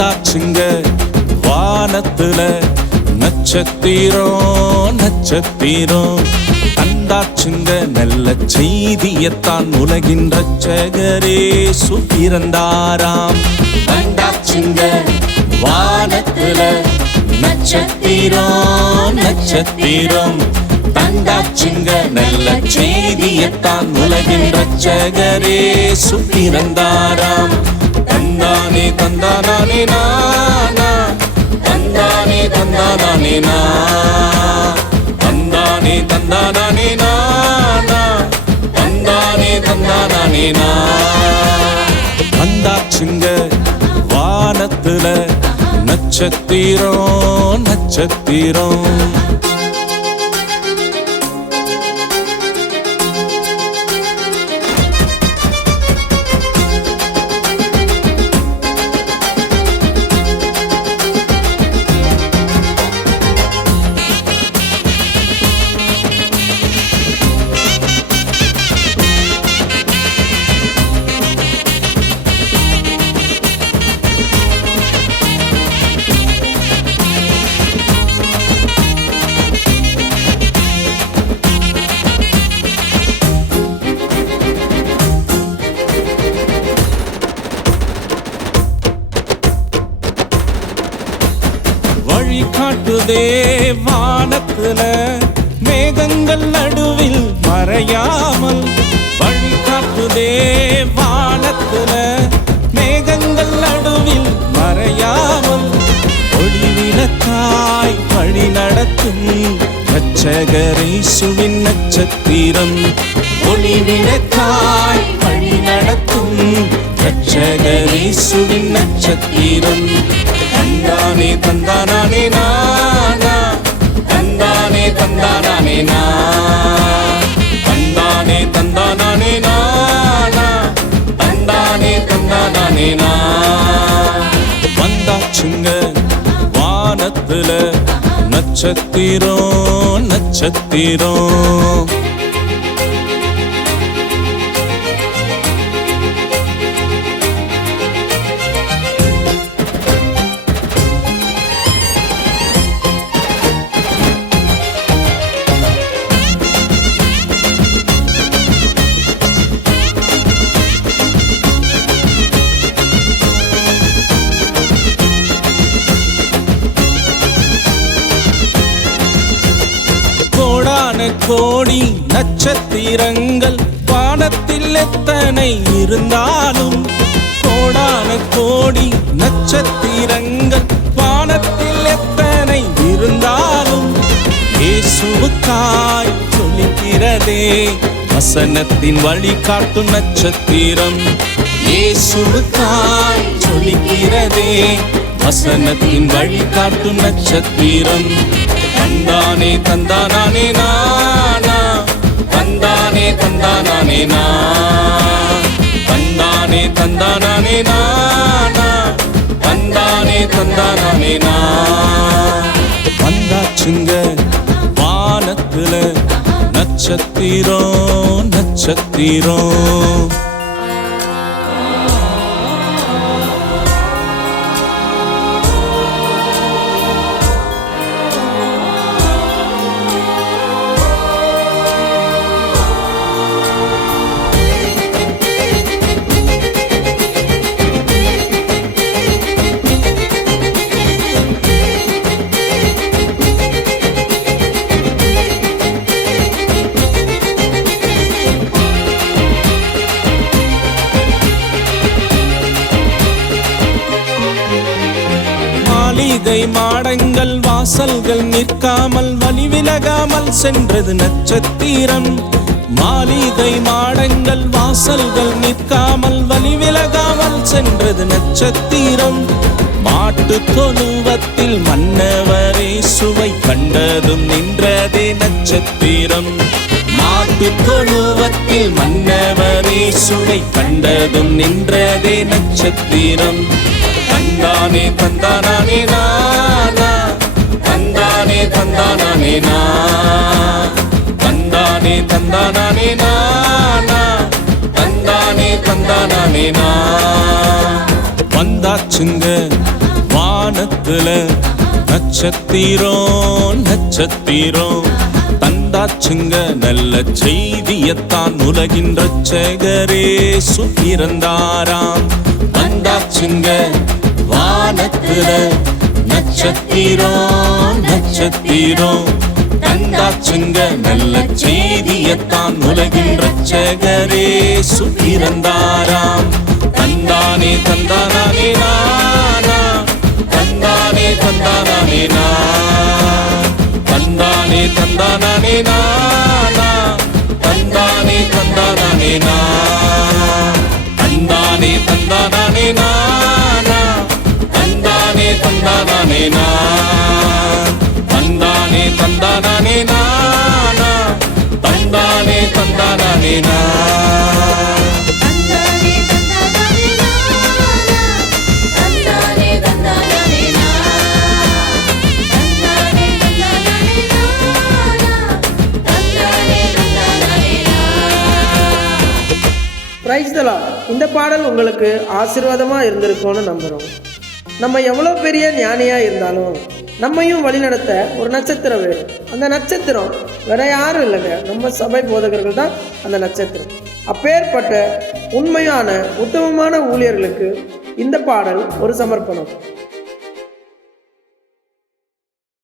வந்தாச்சுங்க வானத்துல நட்சத்திரம் நட்சத்திரம் தந்தாச்சுங்க நல்ல செய்தியத்தான் உலகின் ரட்சகரே பிறந்தாராம். வந்தாச்சுங்க வானத்துல நட்சத்திரம் நட்சத்திரம் தந்தாச்சுங்க நல்ல செய்தியத்தான் உலகின் ரட்சகரே பிறந்தாராம். தந்தானே தந்தானே நானா தந்தானே தந்தானே நா தந்தானே தந்தானே நானா தந்தானே தந்தானே நா. வந்தாச்சுங்க வானத்துல நட்சத்திரம் நட்சத்திரம் வழி காட்டுதே வானத்துல மேகங்கள் நடுவில் மறையாமல். வழி காட்டுதே வானத்துல மேகங்கள் நடுவில் மறையாமல். ஒளிவிளக்காய் வழி நடத்தும் ரட்சகரேசுவின் நட்சத்திரம். ஒளிவிளக்காய் வழி நடத்தும் ரட்சகரேசுவின் நட்சத்திரம். தந்தானே தந்தானே நானா தந்தானே தந்தானே நா தந்தானே தந்தானே நானா தந்தானே தந்தானே நா. வந்தாச்சுங்க வானத்துல நட்சத்திரம் நட்சத்திரம் கோடி நட்சத்திரங்கள் வானத்தில் எத்தனை இருந்தாலும். கோடான கோடி நட்சத்திரங்கள் வானத்தில் எத்தனை இருந்தாலும். இயேசுவுக்காய் ஜொலிக்கிறதே வசனத்தின் வழி காட்டும் நட்சத்திரம். இயேசுவுக்காய் ஜொலிக்கிறதே வசனத்தின் வழி காட்டும் நட்சத்திரம். தந்தானே தந்தானே நானா தந்தானே தந்தானே நா தந்தானே தந்தானே நானா தந்தானே தந்தானே நா. வந்தாச்சுங்க வானத்துல நட்சத்திரம் நட்சத்திரம் மாளிகை மாடங்கள் வாசல்கள் நிற்காமல் வழி விலகாமல் சென்றது நட்சத்திரம். மாளிகை மாடங்கள் வாசல்கள் நிற்காமல் வழி விலகாமல் சென்றது நட்சத்திரம். மாட்டு தொழுவத்தில் மன்னவரே சுவை கண்டதும் நின்றதே நட்சத்திரம். மாட்டு தொழுவத்தில் மன்னவரே சுவை கண்டதும் நின்றதே நட்சத்திரம். தந்தானே தந்தானே நானா தந்தானே தந்தானே நா தந்தானே தந்தானே நானா தந்தானே தந்தானே நா. வந்தாச்சுங்க வானத்துல நட்சத்திரம் நட்சத்திரம் தந்தாச்சுங்க நல்ல செய்தியத்தான் உலகின் ரட்சகரேசு பிறந்தாராம். வந்தாச்சுங்க வானத்துல நட்சத்திரம் நட்சத்திரம் தந்தாச்சுங்க நல்ல செய்தியத்தான் உலகின் ரட்சகரேசு பிறந்தாராம். தந்தானே தந்தானே நானா தந்தானே தந்தானே தந்தானே தந்தானே நானா தந்தானே தந்தானே தந்தானே தந்தானே நானா தந்தானே தந்தானே தந்தானே தந்தானே நானா தந்தானே தந்தானே பிரைஸ் தி லார்ட். இந்த பாடல் உங்களுக்கு ஆசீர்வாதமாக இருந்திருக்கும்னு நம்புகிறோம். நம்ம எவ்வளோ பெரிய ஞானியாக இருந்தாலும் நம்மையும் வழிநடத்த ஒரு நட்சத்திரம் வேணும். அந்த நட்சத்திரம் வேற யாரும் இல்லைங்க, நம்ம சபை போதகர்கள் தான் அந்த நட்சத்திரம். அப்பேற்பட்ட உண்மையான உத்தமமான ஊழியர்களுக்கு இந்த பாடல் ஒரு சமர்ப்பணம்.